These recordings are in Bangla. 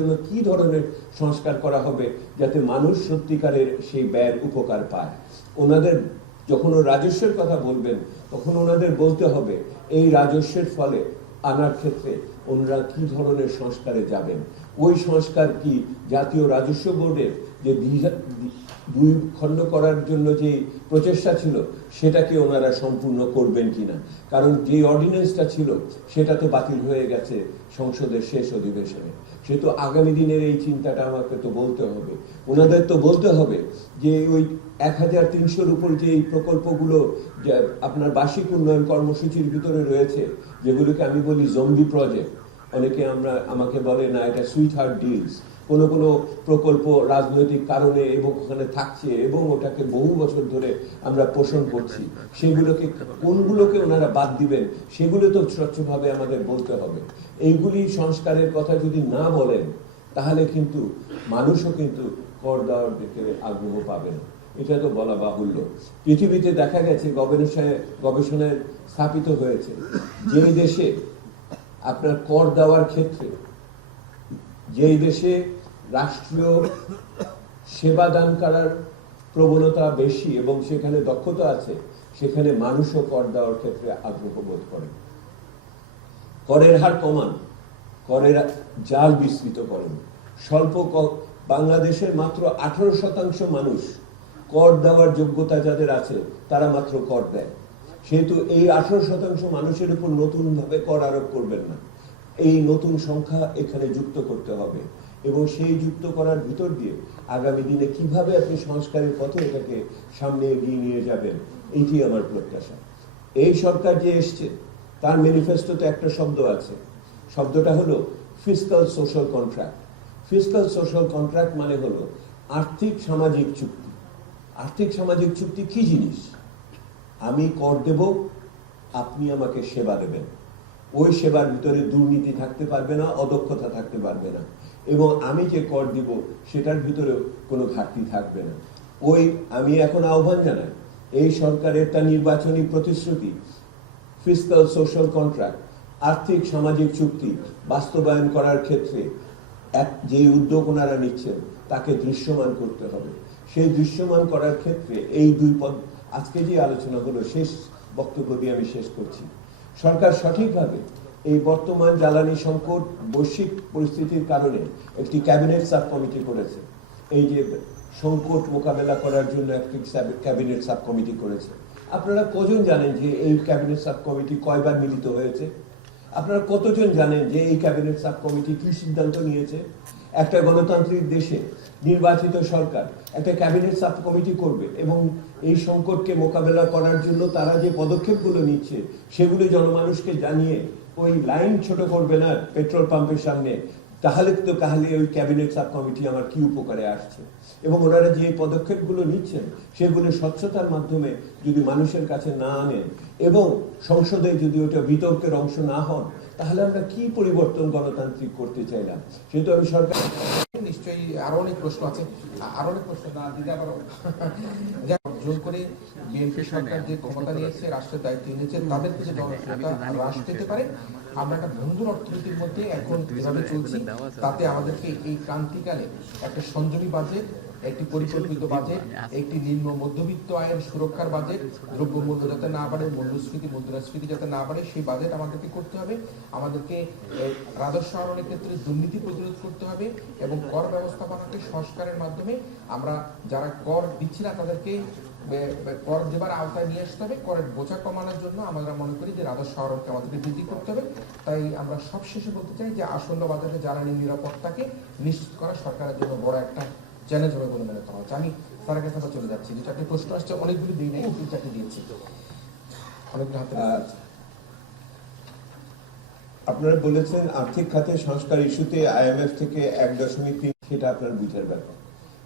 জন্য কি ধরনের সংস্কার করা হবে যাতে মানুষ সত্যিকারের সেই ব্যয়ের উপকার পায়। ওনাদের যখন রাজস্বের কথা বলবেন তখন ওনাদের বলতে হবে এই রাজস্বের ফলে আনার ক্ষেত্রে ওনারা কি ধরনের সংস্কারে যাবেন। ওই সংস্কার কি জাতীয় রাজস্ব বোর্ডের যে দুই খণ্ড করার জন্য যে প্রচেষ্টা ছিল সেটাকে ওনারা সম্পূর্ণ করবেন কিনা, কারণ যে অর্ডিন্যান্সটা ছিল সেটা তো বাতিল হয়ে গেছে সংসদের শেষ অধিবেশনে। সে তো আগামী দিনের এই চিন্তাটা আমাকে তো বলতে হবে, ওনাদের তো বলতে হবে যে ওই 1300-র উপর যে এই প্রকল্পগুলো আপনার বার্ষিক উন্নয়ন কর্মসূচির ভিতরে রয়েছে, যেগুলোকে আমি বলি জম্বি প্রজেক্ট, অনেকে আমাকে বলে না এটা সুইট হার্ট ডিলস, কোনো কোনো প্রকল্প রাজনৈতিক কারণে এবং ওখানে থাকছে এবং ওটাকে বহু বছর ধরে আমরা পোষণ করছি, সেগুলোকে কোনগুলোকে ওনারা বাদ দিবেন সেগুলো তো স্বচ্ছভাবে আমাদের বলতে হবে। এইগুলি সংস্কারের কথা যদি না বলেন তাহলে কিন্তু মানুষও কিন্তু কর দেওয়ার দিকে আগ্রহ পাবে না, এটা তো বলা বাহুল্য। পৃথিবীতে দেখা গেছে গবেষণায় স্থাপিত হয়েছে যে দেশে আপনার কর দেওয়ার ক্ষেত্রে, যেই দেশে রাষ্ট্রীয় সেবা দান করার প্রবণতা বেশি এবং সেখানে দক্ষতা আছে, সেখানে মানুষও কর দেওয়ার ক্ষেত্রে আগ্রহ বোধ করে। করের হার কমান, করের জাল বিস্তৃত করেন। বাংলাদেশের মাত্র 18% মানুষ কর দেওয়ার যোগ্যতা যাদের আছে তারা মাত্র কর দেয়, সেহেতু এই 18% মানুষের উপর নতুন ভাবে কর আরোপ করবেন না। এই নতুন সংখ্যা এখানে যুক্ত করতে হবে এবং সেই যুক্ত করার ভিতর দিয়ে আগামী দিনে কিভাবে আপনি সংস্কারের পথে এটাকে সামনে এগিয়ে নিয়ে যাবেন, এইটি আমার প্রত্যাশা। এই সরকার যে এসছে তার ম্যানিফেস্টোতে একটা শব্দ আছে, শব্দটা হলো fiscal social contract. Fiscal social contract মানে হলো আর্থিক সামাজিক চুক্তি। আর্থিক সামাজিক চুক্তি কি জিনিস? আমি কর দেব, আপনি আমাকে সেবা দেবেন, ওই সেবার ভিতরে দুর্নীতি থাকতে পারবে না, অদক্ষতা থাকতে পারবে না, এবং আমি যে কর দিব সেটার ভিতরে কোনো ঘাটতি থাকবে না। ওই আমি এখন আহ্বান জানাই এই সরকারের তার নির্বাচনী প্রতিশ্রুতি ফিসক্যাল সোশ্যাল কন্ট্রাক্ট, আর্থিক সামাজিক চুক্তি বাস্তবায়ন করার ক্ষেত্রে যে উদ্যোগ ওনারা নিচ্ছেন তাকে দৃশ্যমান করতে হবে। সেই দৃশ্যমান করার ক্ষেত্রে এই দুই পদ আজকে যে আলোচনা হলো, শেষ বক্তব্য দিয়ে আমি শেষ করছি। সরকার সঠিকভাবে এই বর্তমান জ্বালানি সংকট বৈশ্বিক পরিস্থিতির কারণে একটি ক্যাবিনেট সাব কমিটি করেছে। এই যে সংকট মোকাবেলা করার জন্য একটি ক্যাবিনেট সাব কমিটি করেছে। আপনারা কজন জানেন যে এই ক্যাবিনেট সাব কমিটি কয়বার মিলিত হয়েছে? আপনারা কতজন জানেন যে এই ক্যাবিনেট সাব কমিটি কি সিদ্ধান্ত নিয়েছে? একটা গণতান্ত্রিক দেশে নির্বাচিত সরকার একটা ক্যাবিনেট সাব কমিটি করবে এবং এই সংকটকে মোকাবেলা করার জন্য তারা যে পদক্ষেপগুলো নিচ্ছে সেগুলো জনমানুষকে জানিয়ে ওই লাইন ছোট করবে না পেট্রোল পাম্পের সামনে, তাহলে ওই ক্যাবিনেট সাব কমিটি আমার কি উপকারে আসছে। এবং ওনারা যে পদক্ষেপগুলো নিচ্ছেন সেগুলো স্বচ্ছতার মাধ্যমে যদি মানুষের কাছে না আনেন এবং সংসদে যদি ওটা বিতর্কের অংশ না হন, তাহলে আমরা কি পরিবর্তন গণতান্ত্রিক করতে চাইলাম? সেহেতু আমি সরকার নিশ্চয়ই আরো অনেক প্রশ্ন আছে, আরো অনেক প্রশ্ন না দিলে আবার জোর করে বিএনপি সরকার যে ক্ষমতা নিয়েছে, রাষ্ট্রের দায়িত্ব নিয়েছে, তাদেরকে যে জনপ্রিয়তা হ্রাস পেতে পারে। আমরা একটা ভঙ্গুর অর্থনীতির মধ্যে এখন যেভাবে চলছি তাতে আমাদেরকে এই ক্রান্তিকালে একটা সংযমী বাজেট, একটি পরিকল্পিত বাজেট, একটি নিম্ন মধ্যবিত্ত আয়ের সুরক্ষার বাজেট, দ্রব্যমূল্য যাতে না বাড়ে, মূল্যস্ফীতি মুদ্রাস্ফীতি যাতে না বাড়ে সেই বাজেট আমাদেরকে করতে হবে। আমাদেরকে রাজস্ব আহরণের ক্ষেত্রে দুর্নীতি প্রতিরোধ করতে হবে এবং কর ব্যবস্থাপনাকে সংস্কারের মাধ্যমে আমরা যারা কর দিচ্ছি না তাদেরকে কর দেবার আওতায় নিয়ে আসতে হবে। করের বোঝা কমানোর জন্য আমরা মনে করি যে রাজস্ব আহরণকে আমাদেরকে বৃদ্ধি করতে হবে। তাই আমরা সবশেষে বলতে চাই যে আসন্ন বাজারে জ্বালানি নিরাপত্তাকে নিশ্চিত করা সরকারের জন্য বড় একটা চ্যালেঞ্জ হবে বলে মনে করা হচ্ছে। আমি স্যারের কাছে চলে যাচ্ছি, যে চারটি প্রশ্ন আসছে, অনেকগুলি দিই নাই, 3-4টি দিয়েছি। আপনারা বলেছেন আর্থিক খাতে সংস্কার ইস্যুতে IMF থেকে 1.3, সেটা আপনার বুঝার ব্যাপার।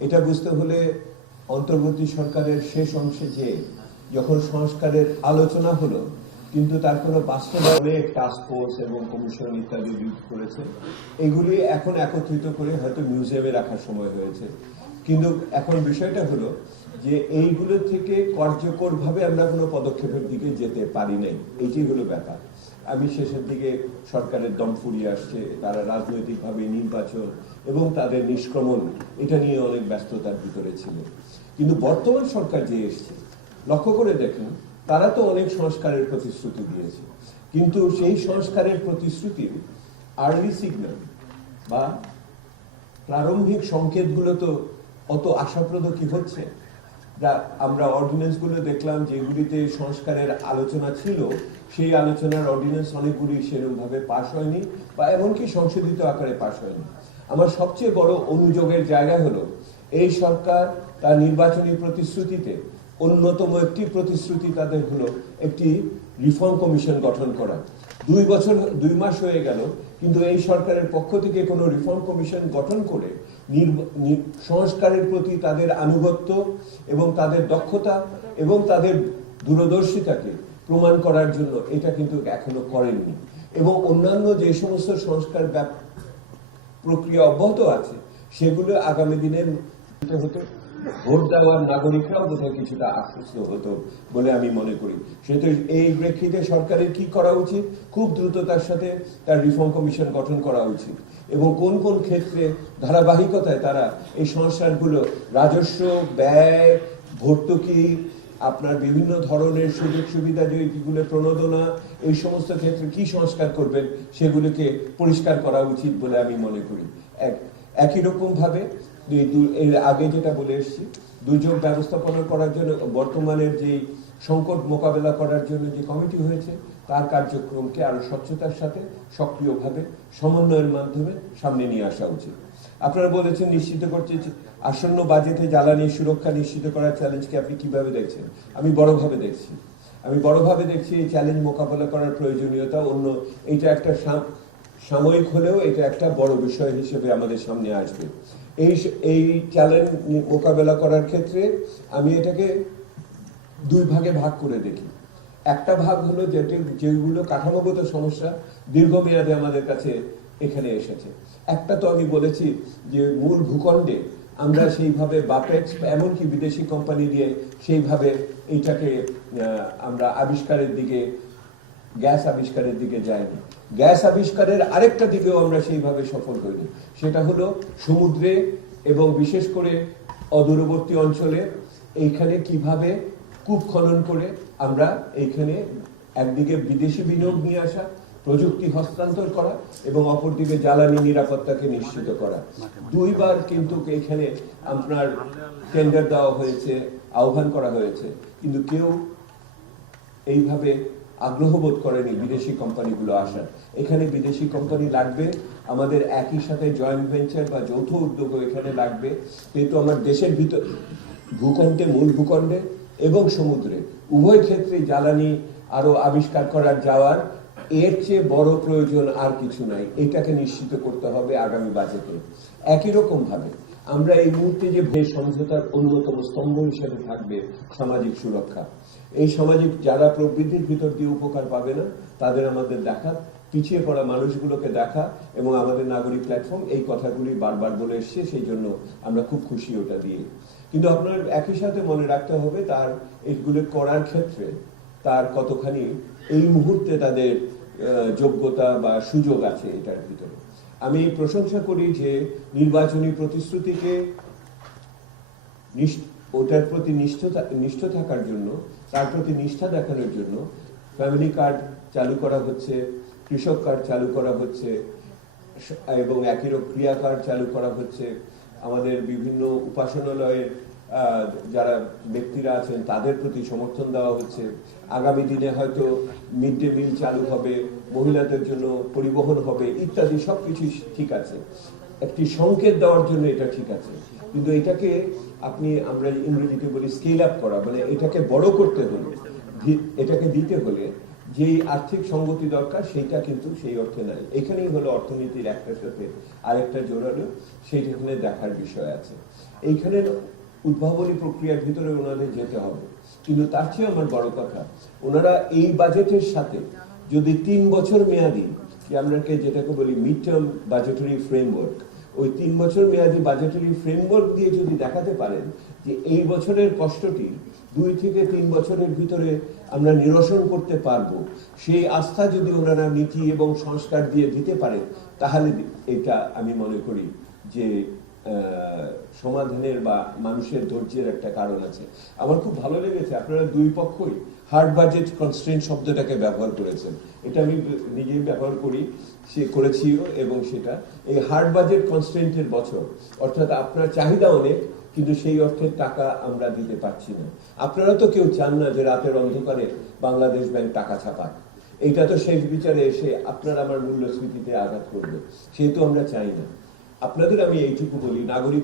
এটা বুঝতে হলে অন্তর্বর্তী সরকারের শেষ অংশে যে যখন সংস্কারের আলোচনা হলো কিন্তু তার কোনো বাস্তবায়নে টাস্ক ফোর্স এবং কমিশন ইত্যাদি করেছে, এগুলি এখন একত্রিত করে হয়তো মিউজিয়ামে রাখার সময় হয়েছে। কিন্তু এখন বিষয়টা হলো যে এইগুলো থেকে কার্যকরভাবে আমরা কোনো পদক্ষেপের দিকে যেতে পারি নাই, এটি হলো ব্যাপার। আমি শেষের দিকে সরকারের দম ফুরিয়ে আসছে, তারা রাজনৈতিকভাবে নির্বাচন এবং তাদের নিষ্ক্রমণ এটা নিয়ে অনেক ব্যস্ততার ভিতরে ছিল। কিন্তু বর্তমান সরকার যে এসছে, লক্ষ্য করে দেখুন, তারা তো অনেক সংস্কারের প্রতিশ্রুতি দিয়েছে, কিন্তু সেই সংস্কারের প্রতিশ্রুতির আর্লি সিগন্যাল বা প্রারম্ভিক সংকেতগুলো তো অত আশাপ্রদ কি হচ্ছে। আমরা অর্ডিন্যান্স গুলো দেখলাম, যেগুলিতে সংস্কারের আলোচনা ছিল, সেই আলোচনার অর্ডিন্যান্স অনেকগুলি সেরকম ভাবে পাশ হয়নি বা এমনকি সংশোধিত আকারে পাশ হয়নি। আমার সবচেয়ে বড় অনুযোগের জায়গা হলো এই সরকার তার নির্বাচনী প্রতিশ্রুতিতে অন্যতম একটি প্রতিশ্রুতি তাদের হলো একটি রিফর্ম কমিশন গঠন করা। 2 মাস হয়ে গেল, কিন্তু এই সরকারের পক্ষ থেকে কোনো রিফর্ম কমিশন গঠন করে সংস্কারের প্রতি তাদের আনুগত্য এবং তাদের দক্ষতা এবং তাদের দূরদর্শিতাকে প্রমাণ করার জন্য এটা কিন্তু এখনো করেননি। এবং অন্যান্য যে সমস্ত সংস্কার প্রক্রিয়া অব্যাহত আছে, সেগুলো আগামী দিনের হতে ভোট দেওয়ার নাগরিকরাও বোধহয় কিছুটা আশ্বস্ত হতো বলে আমি মনে করি। সেহেতু এই প্রেক্ষিতে সরকারের কি করা উচিত, খুব দ্রুততার সাথে তার রিফর্ম কমিশন গঠন করা উচিত এবং কোন কোন ক্ষেত্রে ধারাবাহিকতায় তারা এই সংস্কারগুলো, রাজস্ব ব্যয়, ভর্তুকি, আপনার বিভিন্ন ধরনের সুযোগ সুবিধা যেগুলো প্রণোদনা, এই সমস্ত ক্ষেত্রে কি সংস্কার করবেন সেগুলোকে পরিষ্কার করা উচিত বলে আমি মনে করি। একই রকম ভাবে এর আগে যেটা বলে এসেছি, দুর্যোগ ব্যবস্থাপনা করার জন্য বর্তমানের যে সংকট মোকাবেলা করার জন্য যে কমিটি হয়েছে, তার কার্যক্রমকে আরো স্বচ্ছতার সাথে সক্রিয়ভাবে সমন্বয়ের মাধ্যমে সামনে নিয়ে আসা উচিত। আপনারা বলেছেন নিশ্চিত করছে আসন্ন বাজেটে জ্বালানি সুরক্ষা নিশ্চিত করার চ্যালেঞ্জকে আপনি কিভাবে দেখছেন। আমি বড়ভাবে দেখছি এই চ্যালেঞ্জ মোকাবেলা করার প্রয়োজনীয়তা এটা একটা সাময়িক হলেও এটা একটা বড় বিষয় হিসেবে আমাদের সামনে আসবে। এই চ্যালেঞ্জ মোকাবেলা করার ক্ষেত্রে আমি এটাকে 2 ভাগে ভাগ করে দেখি। একটা ভাগ হলো যেগুলো কাঠামোগত সমস্যা দীর্ঘমেয়াদে আমাদের কাছে এখানে এসেছে। একটা তো আমি বলেছি যে মূল ভূখণ্ডে আমরা সেইভাবে বাপেক্স এমনকি বিদেশি কোম্পানি দিয়ে সেইভাবে এইটাকে আমরা গ্যাস আবিষ্কারের দিকে যাইনি। গ্যাস আবিষ্কারের আরেকটা দিকেও আমরা সেইভাবে সফল হইনি, সেটা হলো সমুদ্রে এবং বিশেষ করে অদূরবর্তী অঞ্চলে এইখানে কিভাবে কূপ খনন করে আমরা এইখানে একদিকে বিদেশি বিনিয়োগ নিয়ে আসা, প্রযুক্তি হস্তান্তর করা এবং অপরদিকে জ্বালানি নিরাপত্তাকে নিশ্চিত করা। 2 বার কিন্তু এখানে আপনার টেন্ডার দেওয়া হয়েছে, আহ্বান করা হয়েছে, কিন্তু কেউ এইভাবে আগ্রহ বোধ করেনি বিদেশি কোম্পানিগুলো আসার। এখানে বিদেশি কোম্পানি লাগবে, আমাদের একই সাথে জয়েন্ট ভেঞ্চার বা যৌথ উদ্যোগও এখানে লাগবে। কিন্তু আমার দেশের ভিতর ভূখণ্ডে, মূল ভূখণ্ডে এবং সমুদ্রে উভয় ক্ষেত্রে জ্বালানি আরো আবিষ্কার করার যাওয়ার এর চেয়ে বড় প্রয়োজন আর কিছু নাই। এটাকে নিশ্চিত করতে হবে আগামী বাজেটে। একই রকম ভাবে আমরা এই মুহূর্তে যে সমঝোতার অন্যতম স্তম্ভ হিসেবে থাকবে সামাজিক সুরক্ষা। এই সামাজিক যারা প্রবৃদ্ধির ভিতর দিয়ে উপকার পাবে না, তাদের আমাদের দেখা, পিছিয়ে পড়া মানুষগুলোকে দেখা এবং আমাদের নাগরিক প্ল্যাটফর্ম এই কথাগুলি বারবার বলে এসছে, সেই জন্য আমরা খুব খুশি ওটা দিয়ে। কিন্তু আপনার একই সাথে মনে রাখতে হবে তার এইগুলো করার ক্ষেত্রে তার কতখানি এই মুহূর্তে তাদের যোগ্যতা বা সুযোগ আছে এটার ভিতরে। আমি প্রশংসা করি যে নির্বাচনী প্রতিশ্রুতিকে ওটার প্রতি নিষ্ঠ থাকার জন্য, তার প্রতি নিষ্ঠা দেখানোর জন্য ফ্যামিলি কার্ড চালু করা হচ্ছে, কৃষক কার্ড চালু করা হচ্ছে এবং একই রকম ক্রিয়া কার্ড চালু করা হচ্ছে। আমাদের বিভিন্ন উপাসনালয়ের যারা ব্যক্তিরা আছেন তাদের প্রতি সমর্থন দেওয়া হচ্ছে। আগামী দিনে হয়তো মিড ডে মিল চালু হবে, মহিলাদের জন্য পরিবহন হবে ইত্যাদি, সবকিছু ঠিক আছে। একটি সংকেত দেওয়ার জন্য এটা ঠিক আছে, কিন্তু এটাকে আমরা ইংরেজিতে বলি স্কেল আপ করা, মানে এটাকে বড় করতে হলে, এটাকে দিতে হলে যেই আর্থিক সঙ্গতি দরকার সেইটা কিন্তু সেই অর্থে নাই। এখানেই হলো অর্থনীতির একটার সাথে আরেকটা জোড়ালো, সেইখানে দেখার বিষয় আছে। এইখানে উদ্ভাবনী প্রক্রিয়ার ভিতরে ওনাদের যেতে হবে, কিন্তু তার চেয়ে আমার বড় কথা, ওনারা এই বাজেটের সাথে যদি 3 বছর মেয়াদী যেটাকে বলি মিড টার্ম বাজেটারি ফ্রেমওয়ার্ক, ওই 3 বছর মেয়াদী বাজেটারি ফ্রেমওয়ার্ক দিয়ে যদি দেখাতে পারেন যে এই বছরের কষ্টটি 2 থেকে 3 বছরের ভিতরে আমরা নিরসন করতে পারবো, সেই আস্থা যদি ওনারা নীতি এবং সংস্কার দিয়ে দিতে পারে, তাহলে এটা আমি মনে করি যে সমাধানের বা মানুষের ধৈর্যের একটা কারণ আছে। আমার খুব ভালো লেগেছে আপনারা দুই পক্ষই হার্ড বাজেট কনস্ট্রেন্ট শব্দটাকে ব্যবহার করেছেন। এটা আমি নিজেই ব্যবহার করেছিও এবং সেটা এই হার্ড বাজেট কনস্ট্রেন্টের বছর, অর্থাৎ আপনার চাহিদা অনেক কিন্তু সেই অর্থের টাকা আমরা দিতে পারছি না। আপনারা তো কেউ চান না যে রাতের অন্ধকারে বাংলাদেশ ব্যাংক টাকা ছাপাক। এইটা তো শেষ বিচারে এসে আপনার আমার মূল্যস্ফীতিতে আঘাত করবে, সেহেতু আমরা চাই না। আপনাদের আমি এইটুকু বলি, নাগরিক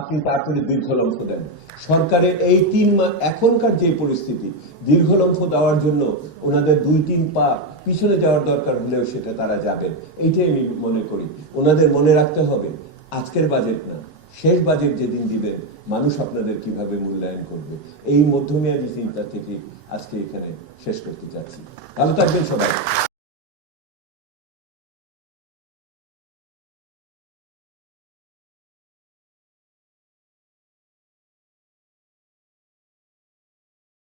আপনি তারপরে দীর্ঘলম্ফ দেন। সরকারের এই 3 মাস এখনকার যে পরিস্থিতি, দীর্ঘলম্ফ দেওয়ার জন্য ওনাদের 2-3 পা পিছনে যাওয়ার দরকার হলেও সেটা তারা যাবেন, এইটাই আমি মনে করি। ওনাদের মনে রাখতে হবে আজকের বাজেট না, শেষ বাজেট যেদিন দিবেন মানুষ আপনাদের কিভাবে মূল্যায়ন করবে। এই মধ্যমেয়াদী চিন্তা থেকে আজকে এখানে শেষ করতে চাচ্ছি। ভালো থাকবেন সবাই।